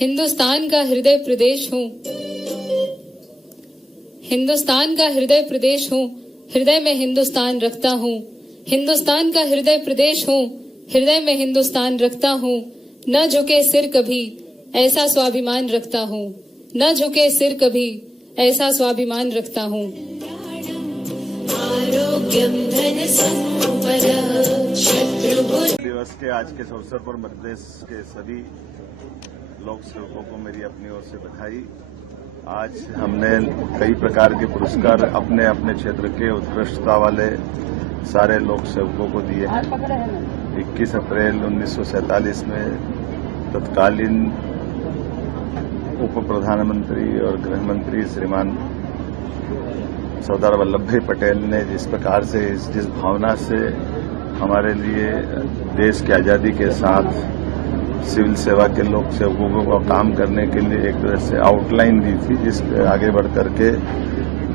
हिंदुस्तान का हृदय प्रदेश हूँ, हिंदुस्तान का हृदय प्रदेश हूँ, हृदय में हिंदुस्तान रखता हूँ। हिंदुस्तान का हृदय प्रदेश हूँ, हृदय में हिंदुस्तान रखता हूँ। न झुके सिर कभी, ऐसा स्वाभिमान रखता हूँ। न झुके सिर कभी, ऐसा स्वाभिमान रखता हूँ। दिवस के आज के अवसर पर मध्य प्रदेश के सभी लोक सेवकों को मेरी अपनी ओर से बधाई। आज हमने कई प्रकार के पुरस्कार अपने अपने क्षेत्र के उत्कृष्टता वाले सारे लोक सेवकों को दिए हैं। 21 अप्रैल 1947 में तत्कालीन उप प्रधानमंत्री और गृह मंत्री श्रीमान सरदार वल्लभ भाई पटेल ने जिस प्रकार से जिस भावना से हमारे लिए देश की आज़ादी के साथ सिविल सेवा के लोक सेवकों को काम करने के लिए एक तरह से आउटलाइन दी थी, जिस आगे बढ़ करके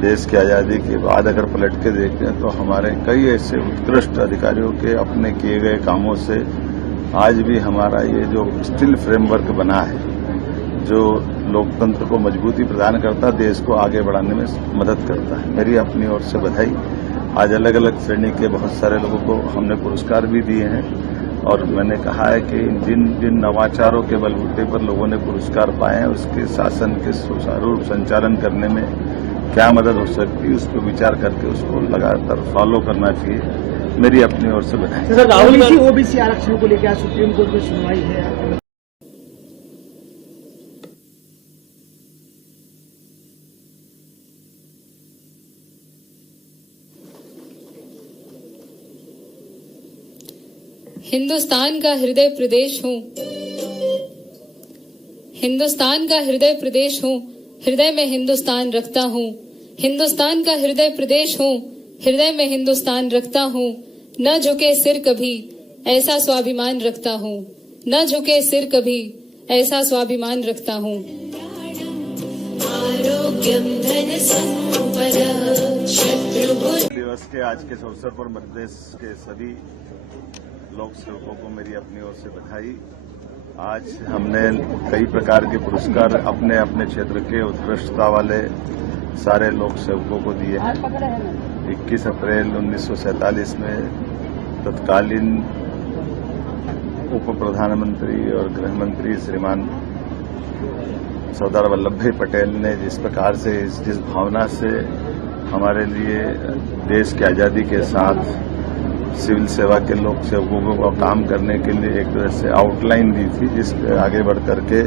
देश की आज़ादी के बाद अगर पलट के देखते हैं तो हमारे कई ऐसे उत्कृष्ट अधिकारियों के अपने किए गए कामों से आज भी हमारा ये जो स्टिल फ्रेमवर्क बना है, जो लोकतंत्र को मजबूती प्रदान करता है, देश को आगे बढ़ाने में मदद करता है। मेरी अपनी ओर से बधाई। आज अलग अलग श्रेणी के बहुत सारे लोगों को हमने पुरस्कार भी दिए हैं और मैंने कहा है कि जिन नवाचारों के बलबूते पर लोगों ने पुरस्कार पाए हैं उसके शासन के सुचारू संचालन करने में क्या मदद हो सकती है, उस पर विचार करके उसको लगातार फॉलो करना चाहिए। मेरी अपनी ओर से बधाई। सर, राहुल गांधी ओबीसी आरक्षण को लेकर सुप्रीम कोर्ट में सुनवाई है। हिंदुस्तान का हृदय प्रदेश हूँ, हिंदुस्तान का हृदय प्रदेश हूँ, हृदय में हिंदुस्तान रखता हूँ। हिंदुस्तान का हृदय प्रदेश हूँ, हृदय में हिंदुस्तान रखता हूँ। न झुके सिर कभी, ऐसा स्वाभिमान रखता हूँ। न झुके सिर कभी, ऐसा स्वाभिमान रखता हूँ। दिवस के आज के अवसर पर मध्य प्रदेश के सभी लोक सेवकों को मेरी अपनी ओर से बधाई। आज हमने कई प्रकार के पुरस्कार अपने अपने क्षेत्र के उत्कृष्टता वाले सारे लोक सेवकों को दिए हैं। 21 अप्रैल 1947 में तत्कालीन उप प्रधानमंत्री और गृह मंत्री श्रीमान सरदार वल्लभ भाई पटेल ने जिस प्रकार से जिस भावना से हमारे लिए देश की आज़ादी के साथ सिविल सेवा के लोक सेवकों को काम करने के लिए एक तरह से आउटलाइन दी थी, जिस आगे बढ़ करके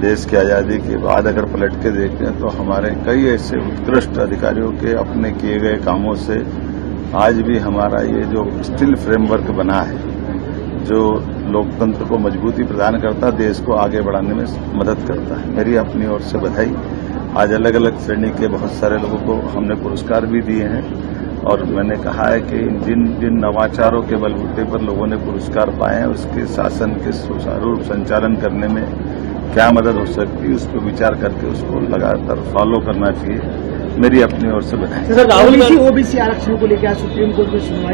देश की आज़ादी के बाद अगर पलट के देखते हैं तो हमारे कई ऐसे उत्कृष्ट अधिकारियों के अपने किए गए कामों से आज भी हमारा ये जो स्टिल फ्रेमवर्क बना है, जो लोकतंत्र को मजबूती प्रदान करता है, देश को आगे बढ़ाने में मदद करता है। मेरी अपनी ओर से बधाई। आज अलग अलग श्रेणी के बहुत सारे लोगों को हमने पुरस्कार भी दिए हैं और मैंने कहा है कि जिन नवाचारों के बलबूते पर लोगों ने पुरस्कार पाए हैं उसके शासन के सुचारू संचालन करने में क्या मदद हो सकती है, उस पर विचार करके उसको लगातार फॉलो करना चाहिए। मेरी अपनी ओर से बधाई। सर, राहुल गांधी ओबीसी आरक्षण को लेकर सुप्रीम कोर्ट में सुनवाई